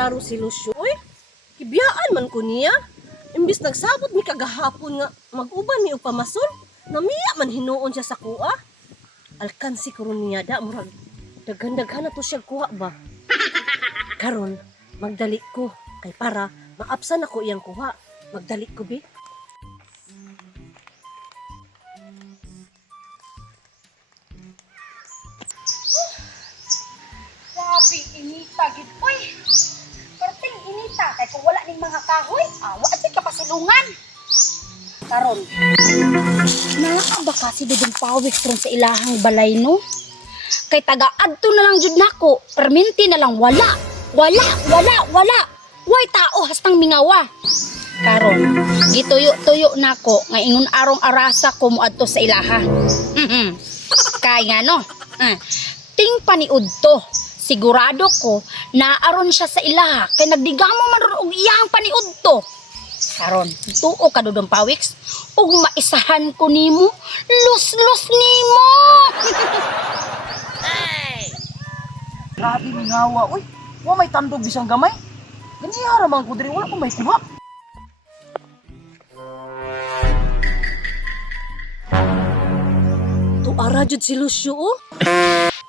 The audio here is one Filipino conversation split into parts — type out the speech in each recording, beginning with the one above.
klaro si Lucio. Uy, kibiyaan man ko niya. Imbis nagsabot mi kagahapon nga mag-uban ni upamason, namiya man hinuon siya sa kuha. Alkansi ko ron niya da, murag daghan-daghan na to siya kuha ba. Karon, magdali ko. Kay para, maapsan ako iyang kuha. Magdali ko, be. Grabe, inita, gid. Uy, perting inita. Kaya kung wala ning mga kahoy, awa at kapasilungan. Karon, naa ba kasi dudong pawik ron sa ilahang balay, no? Kay taga-adto na lang jud nako, perminti na lang wala. Way tao hastang mingawa. Karon, gituyo-tuyo nako nga ingon arong arasa ko moadto sa ilaha. Kaya no. Ting paniud to. Sigurado ko na aron siya sa ilaha kay nagdigamo man ron og iyang paniud to. Karon, tuo ka dudong pawiks ug maisahan ko nimo, lus-lus nimo. Grabe mingawa, uy. Wa may tandog bisang gamay. Ganihara man ko diri, wala ko may kuha. Tuara jud si Lucio, oh.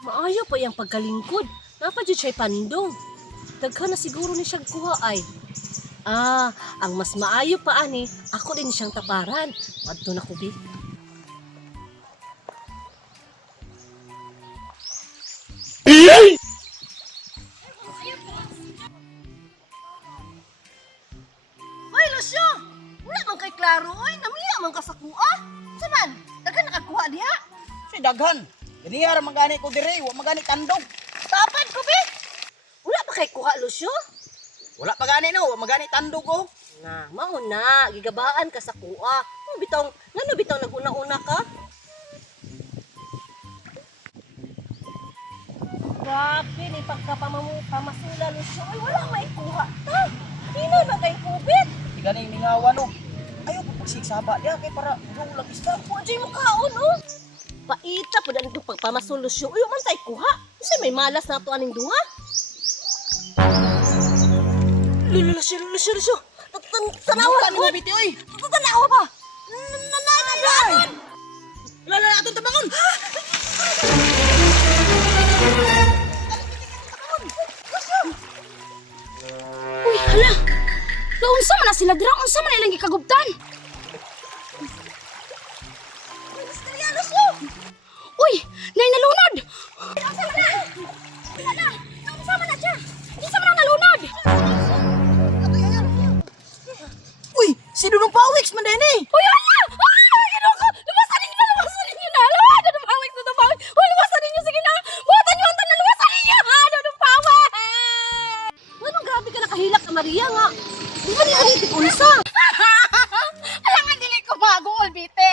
Maayo pa iyang pagkalingkod. Napa jud siya'y pandong. Daghan na siguro ni siyang kuha ay. Ang mas maayo pa ani, ako din siyang taparan. Adto na ko, be. Hoy, Lucio! Wala man kay klaro, oy. Namiya man ka sa kuha. Saman, daghan nakakuha diha. Si daghan. Ganihara man gani ko diri, wa magani tandog. Tapad ko, be. Wala pa kay kuha, Lucio. Wala pa gani no, wa magani tandog oh. Na, mao na, gigabaan ka sa kuha. Ngano bitaw naguna-una ka? Grabe, ni pagkapamasula, Lucio. Ay, wala may kuha. Ta, hinay ba kay kubit? Di gani mingawa no. Ayaw ko pagsigsaba diha kay para dulang isda. Pwede mo kaon, oh. Paita po daan itong pagpamasul, Lucio. Uy, man tayo kuha. Kasi may malas na ito aning duha. Lucio. Tanawa Ano ko. mo biti oy? Tanawa ba? Nanay! Lala atong tabangon. Uy, hala. Unsa man na sila dira? Unsa man ilang gikagubtan? Lucio! Uy, nay nalunod. Unsa man na? Unsa man na siya? Unsa man ang nalunod? Uy, si Dudong Pawiks man din eh. Uy, hala! Ginoo ko! Lumasan ninyo na! Hala! Dudong pawik! Uy, lumasan ninyo! Sige na! Buhatan nyo ang tanan! Lumasan ninyo! Dudong pawik! Anong grabe ka nakahilak ka, Maria nga? Di ba niya unsa? Alangan dili ko magungol, bite.